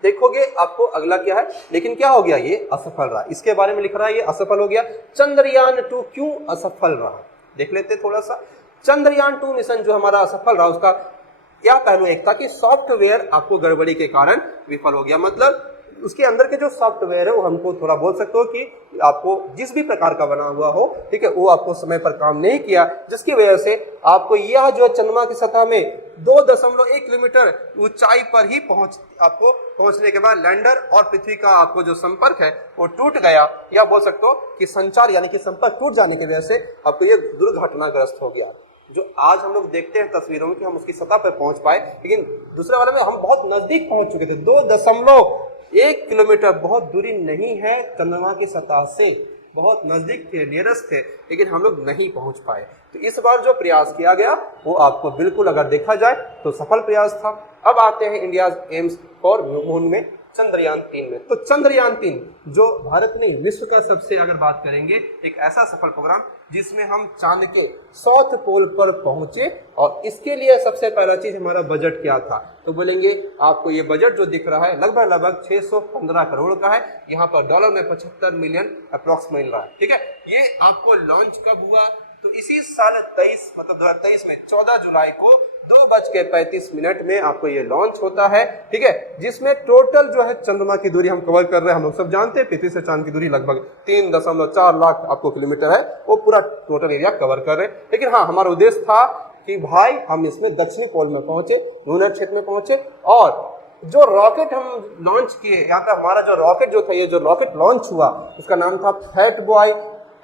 देखोगे आपको अगला क्या है, लेकिन क्या हो गया, ये असफल रहा। इसके बारे में लिख रहा है, ये असफल हो गया। चंद्रयान-2 क्यों असफल रहा, देख लेते थोड़ा सा। चंद्रयान-2 मिशन जो हमारा असफल रहा, उसका क्या पहलू एक था कि सॉफ्टवेयर आपको गड़बड़ी के कारण विफल हो गया। मतलब उसके अंदर के जो सॉफ्टवेयर है वो हमको थोड़ा बोल सकते हो कि आपको जिस भी प्रकार का बना हुआ हो, ठीक है, वो आपको समय पर काम नहीं किया, जिसकी वजह से आपको यह जो चंद्रमा की सतह में 2.1 किलोमीटर ऊंचाई पर ही आपको पहुंचने के बाद लैंडर और पृथ्वी का आपको जो संपर्क है वो टूट गया, या बोल सकते हो कि संचार यानी कि संपर्क टूट जाने की वजह से आपको ये दुर्घटनाग्रस्त हो गया। जो आज हम लोग देखते हैं तस्वीरों में कि हम उसकी सतह पर पहुंच पाए, लेकिन दूसरे वाले में हम बहुत नजदीक पहुंच चुके थे। 2.1 किलोमीटर बहुत दूरी नहीं है, चंद्रमा की सतह से बहुत नजदीक थे, नियरेस्ट थे, लेकिन हम लोग नहीं पहुंच पाए। तो इस बार जो प्रयास किया गया वो आपको बिल्कुल अगर देखा जाए तो सफल प्रयास था। अब आते हैं इंडिया एम्स फॉर मून में, चंद्रयान-3 में। तो चंद्रयान-3 जो भारत ने विश्व का सबसे अगर बात करेंगे एक ऐसा सफल प्रोग्राम जिसमें हम चांद के साउथ पोल पर पहुंचे, और इसके लिए सबसे पहला चीज हमारा बजट क्या था, तो बोलेंगे आपको ये बजट जो दिख रहा है लगभग 615 करोड़ का है। यहाँ पर डॉलर में 75 मिलियन अप्रॉक्स मिल रहा है। ठीक है, ये आपको लॉन्च कब हुआ, तो इसी साल 23 मतलब 2023 में 14 जुलाई को 2:35 में आपको ये लॉन्च होता है। ठीक है, जिसमें टोटल जो है चंद्रमा की दूरी हम कवर कर रहे हैं। हम लोग सब जानते हैं पृथ्वी से चांद की दूरी लगभग 3.4 लाख आपको किलोमीटर है, वो पूरा टोटल एरिया कवर कर रहे हैं। लेकिन हाँ, हमारा उद्देश्य था कि भाई हम इसमें दक्षिणी पोल में पहुंचे, लूनर क्षेत्र में पहुंचे, और जो रॉकेट हम लॉन्च किए, यहाँ पे हमारा जो रॉकेट जो था, ये जो रॉकेट लॉन्च हुआ उसका नाम था फैट बॉय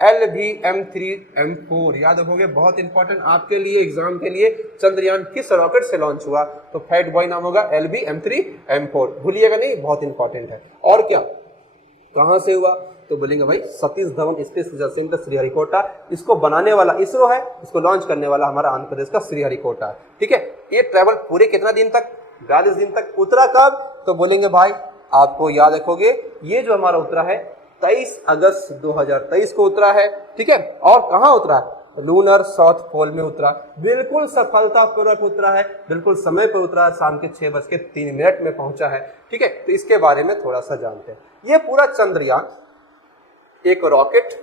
LBM-3M4। याद रखोगे, बहुत इंपॉर्टेंट आपके लिए एग्जाम के लिए, चंद्रयान किस रॉकेट से लॉन्च हुआ, तो फैट बॉय नाम होगा LBM-3M4, भूलिएगा नहीं, बहुत इंपॉर्टेंट है। और क्या, कहां से हुआ? तो बोलेंगे भाई Satish Dhawan space research centre Sriharikota. इसको बनाने वाला इसरो है, इसको लॉन्च करने वाला हमारा आंध्र प्रदेश का श्रीहरिकोटा है। ठीक है, ये ट्रेवल पूरे कितना दिन तक? 42 दिन तक। उतरा कब? तो बोलेंगे भाई आपको याद रखोगे, ये जो हमारा उतरा है 23 अगस्त 2023 को उतरा है। ठीक है, और कहां उतरा? लूनर साउथ पोल में उतरा। बिल्कुल सफलतापूर्वक उतरा है, बिल्कुल समय पर उतरा है, शाम के 6:03 में पहुंचा है। ठीक है, तो इसके बारे में थोड़ा सा जानते हैं। ये पूरा चंद्रयान एक रॉकेट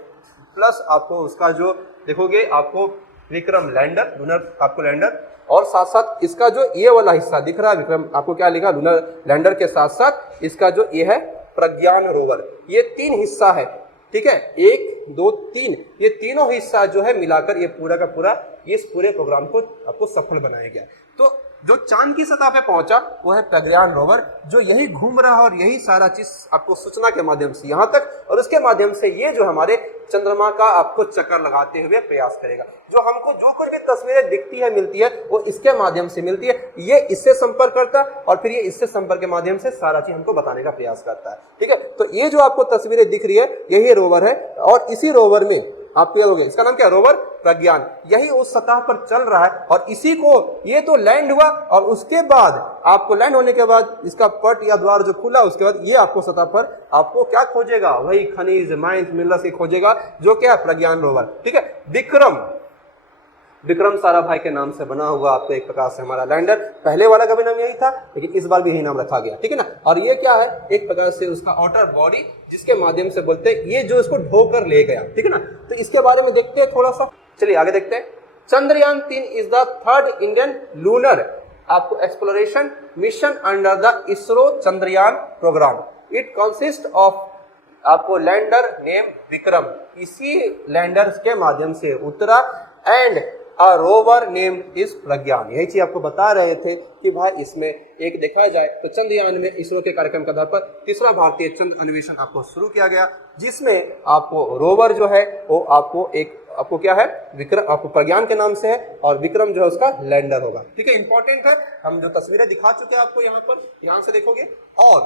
प्लस आपको उसका जो देखोगे आपको विक्रम लैंडर, लूनर आपको लैंडर, और साथ साथ इसका जो ये वाला हिस्सा दिख रहा है विक्रम, आपको क्या लिखा? लूनर लैंडर के साथ साथ इसका जो ये है प्रज्ञान रोवर, ये 3 हिस्सा है। ठीक है, 1 2 3, ये तीनों हिस्सा जो है मिलाकर ये पूरा का पूरा इस पूरे प्रोग्राम को आपको सफल बनाया गया। तो जो चांद की सतह पे पहुंचा वो है प्रज्ञान रोवर, जो यही घूम रहा है और यही सारा चीज आपको सूचना के माध्यम से यहाँ तक, और उसके माध्यम से ये जो हमारे चंद्रमा का आपको चक्कर लगाते हुए प्रयास करेगा। जो हमको जो कुछ भी तस्वीरें दिखती है मिलती है वो इसके माध्यम से मिलती है। ये इससे संपर्क करता है और फिर ये इससे संपर्क के माध्यम से सारा चीज हमको बताने का प्रयास करता है। ठीक है, तो ये जो आपको तस्वीरें दिख रही है यही रोवर है, और इसी रोवर में आप क्लियर हो गए, इसका नाम क्या है? रोवर प्रज्ञान। यही उस सतह पर चल रहा है और इसी को ये तो लैंड हुआ, और उसके बाद आपको लैंड होने के बाद इसका पट या द्वार जो खुला, उसके बाद ये आपको सतह पर आपको क्या खोजेगा? वही खनिज माइंस मिनरल्स ही खोजेगा, जो क्या? प्रज्ञान रोवर। ठीक है, विक्रम साराभाई के नाम से बना हुआ आपको एक प्रकार से हमारा लैंडर। पहले वाला का भी नाम यही था, लेकिन इस बार भी यही नाम रखा गया। ठीक है ना, और ये क्या है? एक प्रकार से उसका आउटर बॉडी, जिसके माध्यम से बोलते हैं ये जो इसको ढोकर ले गया। ठीक है ना, तो इसके बारे में देखते हैं थोड़ा सा। चलिए आगे देखते हैं। Chandrayaan 3 is the 3rd Indian lunar आपको exploration mission under the ISRO Chandrayaan program. It consist of आपको लैंडर नेम विक्रम, इसी लैंडर के माध्यम से उतरा, and a rover name is Pragyan. यही चीज आपको बता रहे थे कि भाई इसमें एक देखा जाए तो चंद्रयान में इसरो के कार्यक्रम के आधार पर तीसरा भारतीय चंद्र अन्वेषण आपको शुरू किया गया, जिसमें आपको रोवर जो है वो आपको क्या है? विक्रम, आपको प्रज्ञान के नाम से है, और विक्रम जो है उसका लैंडर होगा। ठीक है, इंपॉर्टेंट है। हम जो तस्वीरें दिखा चुके हैं आपको यहाँ पर, यहाँ से देखोगे, और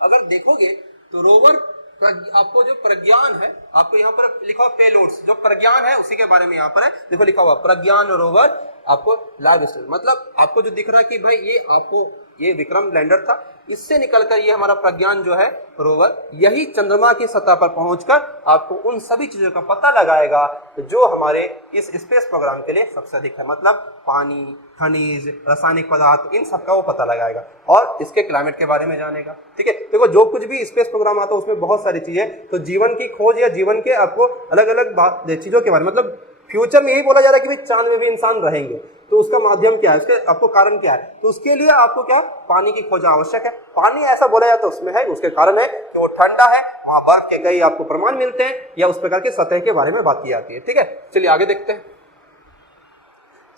अगर देखोगे तो रोवर आपको जो प्रज्ञान है, आपको यहाँ पर लिखा हुआ पेलोड्स, जो प्रज्ञान है उसी के बारे में यहाँ पर है, देखो लिखा हुआ प्रज्ञान रोवर आपको लाइव स्टेज, मतलब आपको जो दिख रहा है कि भाई ये आपको ये विक्रम लैंडर था, इससे निकलकर ये हमारा प्रज्ञान जो है रोवर, यही चंद्रमा की सतह पर पहुंचकर आपको उन सभी चीजों का पता लगाएगा जो हमारे इस स्पेस प्रोग्राम के लिए सबसे अधिक है, मतलब पानी, खनिज, रासायनिक पदार्थ, इन सब का वो पता लगाएगा और इसके क्लाइमेट के बारे में जानेगा। ठीक है, देखो जो कुछ भी स्पेस प्रोग्राम आता है उसमें बहुत सारी चीजें, तो जीवन की खोज या जीवन के आपको अलग अलग चीजों के बारे में, मतलब फ्यूचर में यही बोला जा रहा है कि भाई चांद में भी इंसान रहेंगे, तो उसका माध्यम क्या है, उसके आपको कारण क्या है, तो उसके लिए आपको क्या पानी की खोज आवश्यक है। पानी ऐसा बोला जाता है उसमें है, उसके कारण है कि वो ठंडा है, वहां बर्फ के कई आपको प्रमाण मिलते हैं या उस प्रकार के सतह के बारे में बात की जाती है। ठीक है, चलिए आगे देखते हैं।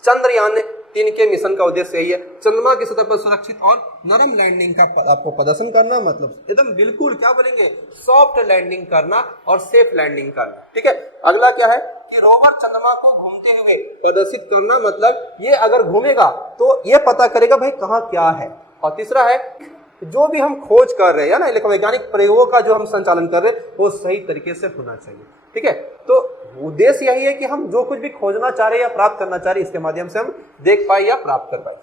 चंद्रयान 3 के मिशन का उद्देश्य यही है, चंद्रमा की सतह पर सुरक्षित और नरम लैंडिंग का आपको प्रदर्शन करना, मतलब एकदम बिल्कुल क्या बोलेंगे, सॉफ्ट लैंडिंग करना और सेफ लैंडिंग करना। ठीक है, अगला क्या है कि रोवर चंद्रमा को घूमते हुए प्रदर्शित करना, मतलब ये अगर घूमेगा तो ये पता करेगा भाई कहाँ क्या है। और तीसरा है जो भी हम खोज कर रहे हैं ना, वैज्ञानिक प्रयोगों का जो हम संचालन कर रहे हैं वो सही तरीके से होना चाहिए। ठीक है, तो उद्देश्य यही है कि हम जो कुछ भी खोजना चाह रहे हैं या प्राप्त करना चाह रहे हैं, इसके माध्यम से हम देख पाए या प्राप्त कर पाए।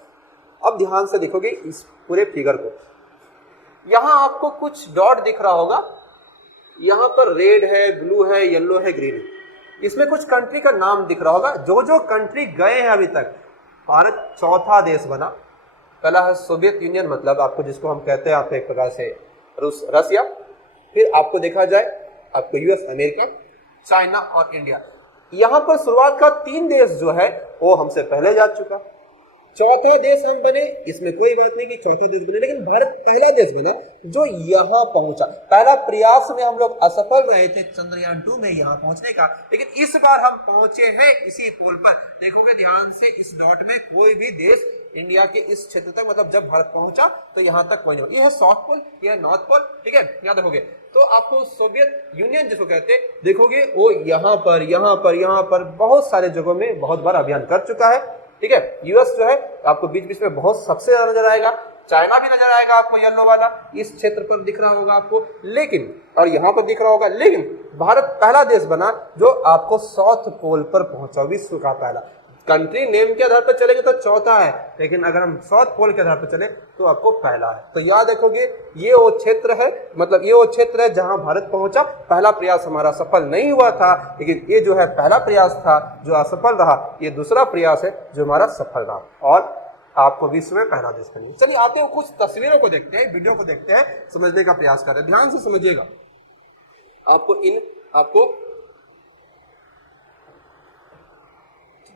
अब ध्यान से देखोगे इस पूरे फिगर को, यहां आपको कुछ डॉट दिख रहा होगा, यहां पर रेड है, ब्लू है, येलो है, ग्रीन है, इसमें कुछ कंट्री का नाम दिख रहा होगा। जो जो कंट्री गए हैं अभी तक, भारत चौथा देश बना, पहला है सोवियत यूनियन, मतलब आपको जिसको हम कहते हैं आप एक प्रकार से रसिया, फिर आपको देखा जाए आपको यूएस अमेरिका, चाइना और इंडिया। यहां पर शुरुआत का 3 देश जो है वो हमसे पहले जा चुका, चौथा देश हम बने, इसमें कोई बात नहीं कि चौथा देश बने, लेकिन भारत पहला देश बने जो यहां पहुंचा। पहला प्रयास में हम लोग असफल रहे थे चंद्रयान 2 में यहां पहुंचने का, लेकिन इस बार हम पहुंचे हैं इसी पोल पर। देखोगे ध्यान से इस डॉट में कोई भी देश इंडिया के इस क्षेत्र तक, मतलब जब भारत पहुंचा तो यहां तक पहुंचा, ये है साउथ पोल, ये है नॉर्थ पोल। ठीक है, याद रखोगे। तो आपको सोवियत यूनियन जिसको कहते हैं, देखोगे वो यहां पर बहुत सारे जगहों में बहुत बार अभियान कर चुका है। ठीक है। यूएस जो है आपको बीच बीच में बहुत सबसे ज्यादा नजर आएगा, चाइना भी नजर आएगा आपको, येलो वाला इस क्षेत्र पर दिख रहा होगा आपको, लेकिन और यहाँ पर दिख रहा होगा, लेकिन भारत पहला देश बना जो आपको साउथ पोल पर पहुंचा, विश्व का पहला। कंट्री नेम के आधार पर चलेंगे तो चौथा है, लेकिन अगर हम साउथ पोल के आधार पर चले तो आपको पहला है। तो याद रखोगे ये वो क्षेत्र है, मतलब ये वो क्षेत्र है जहां भारत पहुंचा। पहला प्रयास हमारा सफल नहीं हुआ था, लेकिन ये जो है पहला प्रयास था जो असफल रहा, ये दूसरा प्रयास है जो हमारा सफल रहा और आपको विश्व में पहला देश बनेगा। चलिए आते हैं कुछ तस्वीरों को देखते हैं, वीडियो को देखते हैं, समझने का प्रयास करें, ध्यान से समझिएगा। आपको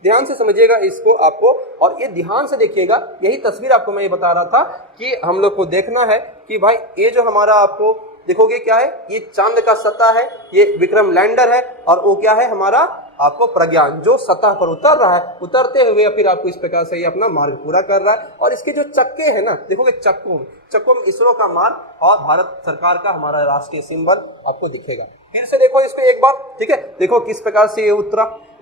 ध्यान से समझिएगा इसको आपको, और ये ध्यान से देखिएगा। यही तस्वीर आपको मैं ये बता रहा था कि हम लोग को देखना है कि भाई ये जो हमारा आपको देखोगे क्या है, ये चांद का सतह है, ये विक्रम लैंडर है, और वो क्या है हमारा आपको प्रज्ञान जो सतह पर उतर रहा है, उतरते हुए फिर आपको इस प्रकार से ये अपना मार्ग पूरा कर रहा है। और इसके जो चक्के हैं ना, देखोगे चक्कों में इसरो का मार्ग और भारत सरकार का हमारा राष्ट्रीय सिंबल आपको दिखेगा। फिर से देखो इसको एक बार, ठीक है। देखो किस प्रकार से ये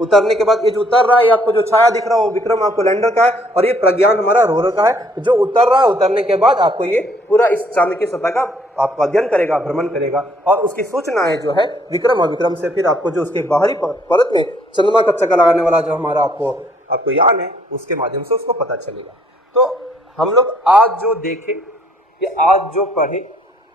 उतरने के बाद ये जो उतर रहा है, आपको जो छाया दिख रहा है वो विक्रम आपको लैंडर का है, और ये प्रज्ञान हमारा रोवर का है जो उतर रहा है। उतरने के बाद आपको ये पूरा इस चांद की सतह का आपका अध्ययन करेगा, भ्रमण करेगा, और उसकी सूचनाएं जो है विक्रम और विक्रम से फिर आपको जो उसके बाहरी परत में चंद्रमा का चक्कर लगाने वाला जो हमारा आपको यान है, उसके माध्यम से उसको पता चलेगा। तो हम लोग आज जो देखें या आज जो पढ़े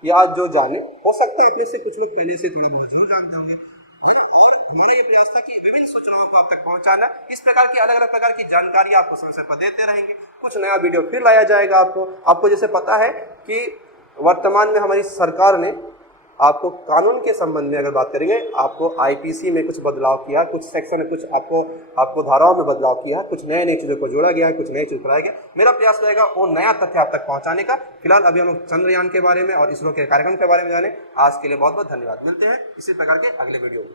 या आज जो जाने, हो सकता है अपने से कुछ लोग पहले से थोड़ा बहुत जरूर जानते होंगे, और हमारा ये प्रयास था कि विभिन्न सूचनाओं को आप तक पहुंचाना। इस प्रकार की अलग अलग प्रकार की जानकारी आपको समय समय पर देते रहेंगे। कुछ नया वीडियो फिर लाया जाएगा आपको जैसे पता है कि वर्तमान में हमारी सरकार ने आपको कानून के संबंध में अगर बात करेंगे, आपको आईपीसी में कुछ बदलाव किया, कुछ सेक्शन में कुछ आपको धाराओं में बदलाव किया, कुछ नए चीजों को जोड़ा गया है, कुछ नई चीज कराया गया। मेरा प्रयास रहेगा वो नया तथ्य आप तक पहुंचाने का। फिलहाल अभी हम लोग चंद्रयान के बारे में और इसरो के कार्यक्रम के बारे में जाने। आज के लिए बहुत बहुत धन्यवाद, मिलते हैं इसी प्रकार के अगले वीडियो में।